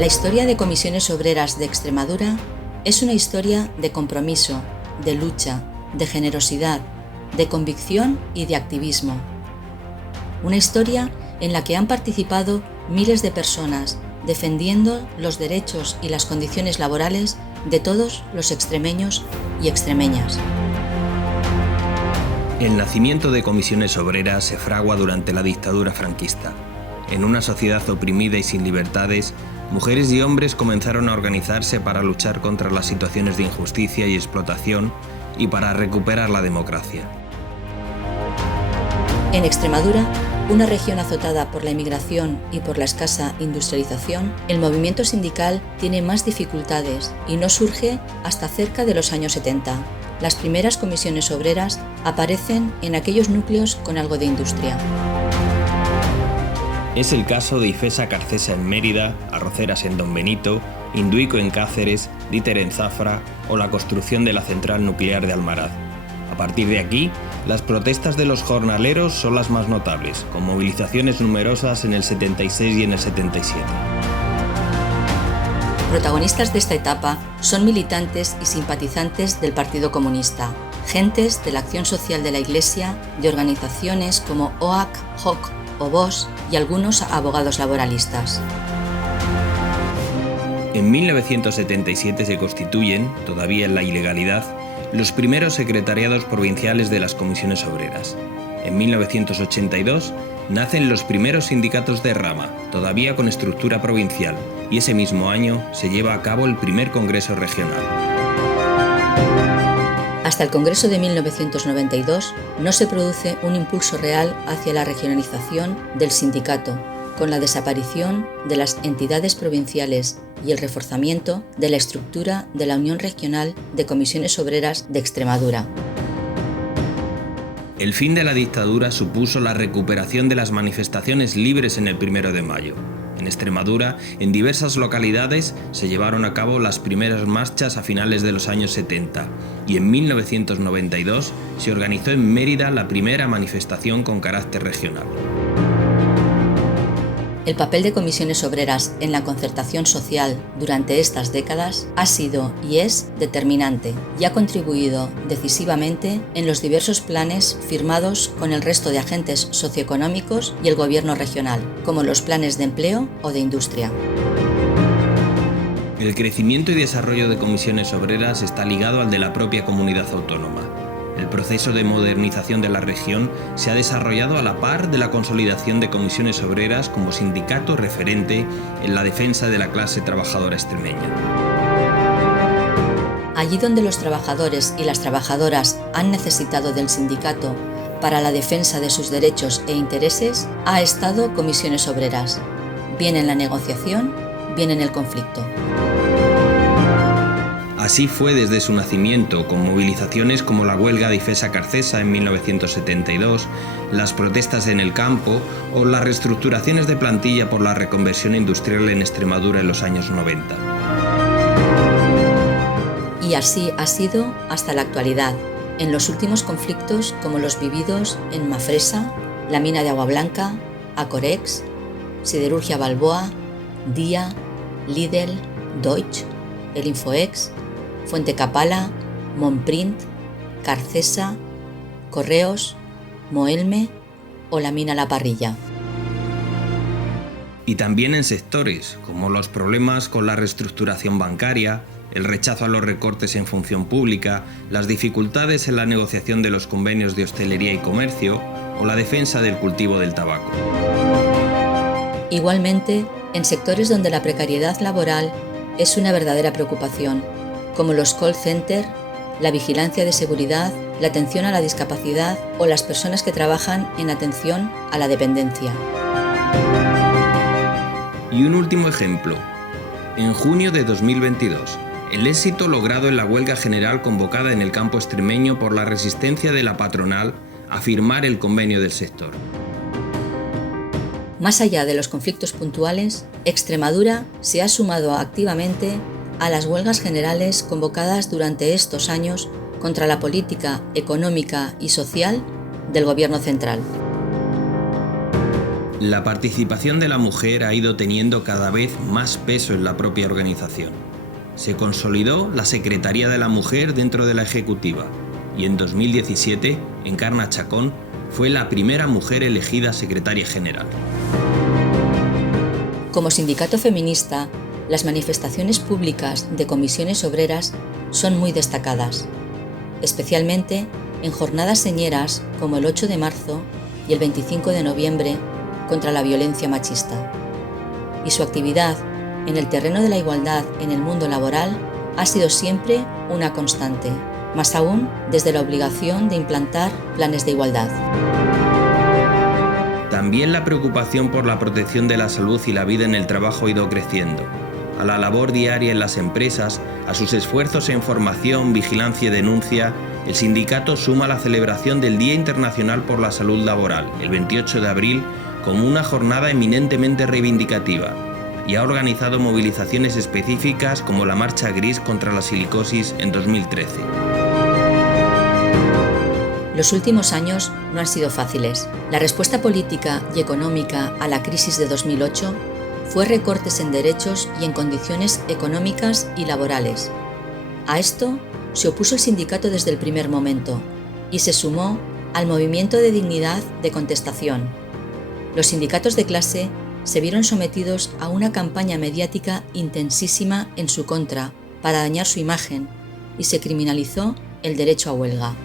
La historia de Comisiones Obreras de Extremadura es una historia de compromiso, de lucha, de generosidad, de convicción y de activismo. Una historia en la que han participado miles de personas defendiendo los derechos y las condiciones laborales de todos los extremeños y extremeñas. El nacimiento de Comisiones Obreras se fragua durante la dictadura franquista. En una sociedad oprimida y sin libertades, mujeres y hombres comenzaron a organizarse para luchar contra las situaciones de injusticia y explotación y para recuperar la democracia. En Extremadura, una región azotada por la emigración y por la escasa industrialización, el movimiento sindical tiene más dificultades y no surge hasta cerca de los años 70. Las primeras comisiones obreras aparecen en aquellos núcleos con algo de industria. Es el caso de Ifesa Carcesa en Mérida, Arroceras en Don Benito, Induico en Cáceres, Díter en Zafra o la construcción de la central nuclear de Almaraz. A partir de aquí, las protestas de los jornaleros son las más notables, con movilizaciones numerosas en el 76 y en el 77. Protagonistas de esta etapa son militantes y simpatizantes del Partido Comunista, gentes de la acción social de la Iglesia, de organizaciones como OAC, JOC o VOS y algunos abogados laboralistas. En 1977 se constituyen, todavía en la ilegalidad, los primeros secretariados provinciales de las comisiones obreras. En 1982 nacen los primeros sindicatos de rama, todavía con estructura provincial, y ese mismo año se lleva a cabo el primer congreso regional. Hasta el Congreso de 1992 no se produce un impulso real hacia la regionalización del sindicato, con la desaparición de las entidades provinciales y el reforzamiento de la estructura de la Unión Regional de Comisiones Obreras de Extremadura. El fin de la dictadura supuso la recuperación de las manifestaciones libres en el 1 de mayo. En Extremadura, en diversas localidades, se llevaron a cabo las primeras marchas a finales de los años 70 y en 1992 se organizó en Mérida la primera manifestación con carácter regional. El papel de comisiones obreras en la concertación social durante estas décadas ha sido y es determinante y ha contribuido decisivamente en los diversos planes firmados con el resto de agentes socioeconómicos y el gobierno regional, como los planes de empleo o de industria. El crecimiento y desarrollo de comisiones obreras está ligado al de la propia comunidad autónoma. El proceso de modernización de la región se ha desarrollado a la par de la consolidación de comisiones obreras como sindicato referente en la defensa de la clase trabajadora extremeña. Allí donde los trabajadores y las trabajadoras han necesitado del sindicato para la defensa de sus derechos e intereses, ha estado comisiones obreras, bien en la negociación, bien en el conflicto. Así fue desde su nacimiento, con movilizaciones como la huelga de Ifesa Carcesa en 1972, las protestas en el campo o las reestructuraciones de plantilla por la reconversión industrial en Extremadura en los años 90. Y así ha sido hasta la actualidad, en los últimos conflictos como los vividos en Mafresa, la mina de Agua Blanca, Acorex, Siderurgia Balboa, Día, Lidl, Deutsch, el Infoex, Fuente Capala, Monprint, Carcesa, Correos, Moelme o la mina La Parrilla. Y también en sectores como los problemas con la reestructuración bancaria, el rechazo a los recortes en función pública, las dificultades en la negociación de los convenios de hostelería y comercio o la defensa del cultivo del tabaco. Igualmente, en sectores donde la precariedad laboral es una verdadera preocupación, como los call center, la vigilancia de seguridad, la atención a la discapacidad o las personas que trabajan en atención a la dependencia. Y un último ejemplo. En junio de 2022, el éxito logrado en la huelga general convocada en el campo extremeño por la resistencia de la patronal a firmar el convenio del sector. Más allá de los conflictos puntuales, Extremadura se ha sumado activamente a las huelgas generales convocadas durante estos años contra la política económica y social del Gobierno central. La participación de la mujer ha ido teniendo cada vez más peso en la propia organización. Se consolidó la Secretaría de la Mujer dentro de la Ejecutiva y en 2017, Encarna Chacón fue la primera mujer elegida secretaria general. Como sindicato feminista, las manifestaciones públicas de comisiones obreras son muy destacadas, especialmente en jornadas señeras como el 8 de marzo y el 25 de noviembre contra la violencia machista. Y su actividad en el terreno de la igualdad en el mundo laboral ha sido siempre una constante, más aún desde la obligación de implantar planes de igualdad. También la preocupación por la protección de la salud y la vida en el trabajo ha ido creciendo. A la labor diaria en las empresas, a sus esfuerzos en formación, vigilancia y denuncia, el sindicato suma la celebración del Día Internacional por la Salud Laboral, el 28 de abril, como una jornada eminentemente reivindicativa, y ha organizado movilizaciones específicas como la Marcha Gris contra la silicosis en 2013. Los últimos años no han sido fáciles. La respuesta política y económica a la crisis de 2008 fue recortes en derechos y en condiciones económicas y laborales. A esto se opuso el sindicato desde el primer momento y se sumó al movimiento de dignidad de contestación. Los sindicatos de clase se vieron sometidos a una campaña mediática intensísima en su contra para dañar su imagen y se criminalizó el derecho a huelga.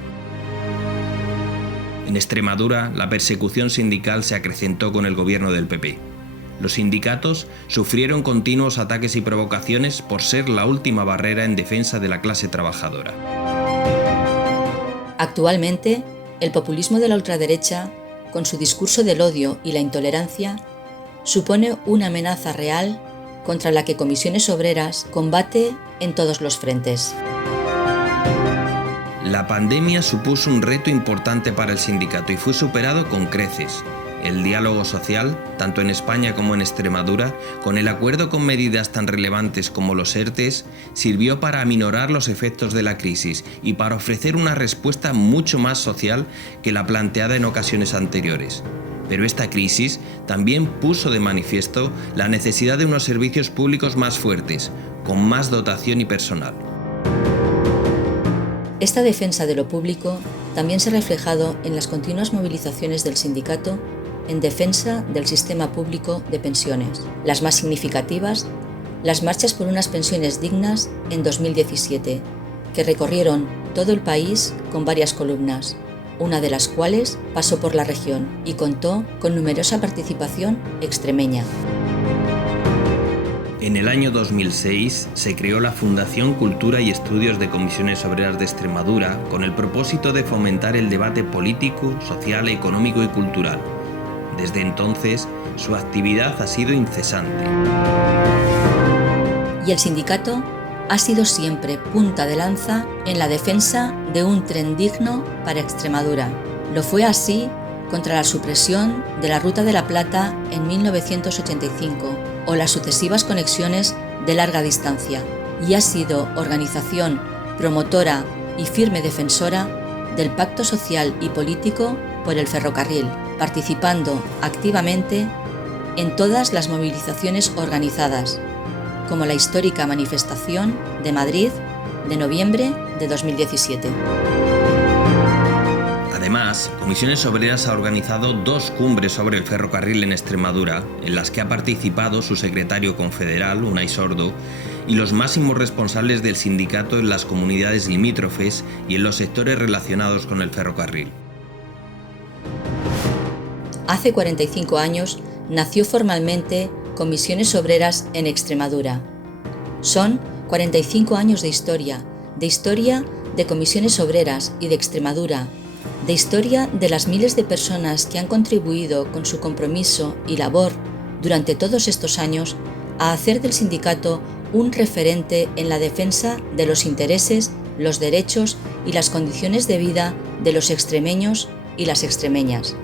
En Extremadura, la persecución sindical se acrecentó con el gobierno del PP. Los sindicatos sufrieron continuos ataques y provocaciones por ser la última barrera en defensa de la clase trabajadora. Actualmente, el populismo de la ultraderecha, con su discurso del odio y la intolerancia, supone una amenaza real contra la que Comisiones Obreras combate en todos los frentes. La pandemia supuso un reto importante para el sindicato y fue superado con creces. El diálogo social, tanto en España como en Extremadura, con el acuerdo con medidas tan relevantes como los ERTEs, sirvió para aminorar los efectos de la crisis y para ofrecer una respuesta mucho más social que la planteada en ocasiones anteriores. Pero esta crisis también puso de manifiesto la necesidad de unos servicios públicos más fuertes, con más dotación y personal. Esta defensa de lo público también se ha reflejado en las continuas movilizaciones del sindicato en defensa del sistema público de pensiones. Las más significativas, las marchas por unas pensiones dignas en 2017, que recorrieron todo el país con varias columnas, una de las cuales pasó por la región y contó con numerosa participación extremeña. En el año 2006 se creó la Fundación Cultura y Estudios de Comisiones Obreras de Extremadura con el propósito de fomentar el debate político, social, económico y cultural. Desde entonces, su actividad ha sido incesante. Y el sindicato ha sido siempre punta de lanza en la defensa de un tren digno para Extremadura. Lo fue así contra la supresión de la Ruta de la Plata en 1985 o las sucesivas conexiones de larga distancia, y ha sido organización promotora y firme defensora del pacto social y político por el ferrocarril, participando activamente en todas las movilizaciones organizadas, como la histórica manifestación de Madrid de noviembre de 2017. Además, Comisiones Obreras ha organizado 2 cumbres sobre el ferrocarril en Extremadura, en las que ha participado su secretario confederal, Unai Sordo, y los máximos responsables del sindicato en las comunidades limítrofes y en los sectores relacionados con el ferrocarril. Hace 45 años nació formalmente Comisiones Obreras en Extremadura. Son 45 años de historia de Comisiones Obreras y de Extremadura, de historia de las miles de personas que han contribuido con su compromiso y labor durante todos estos años a hacer del sindicato un referente en la defensa de los intereses, los derechos y las condiciones de vida de los extremeños y las extremeñas.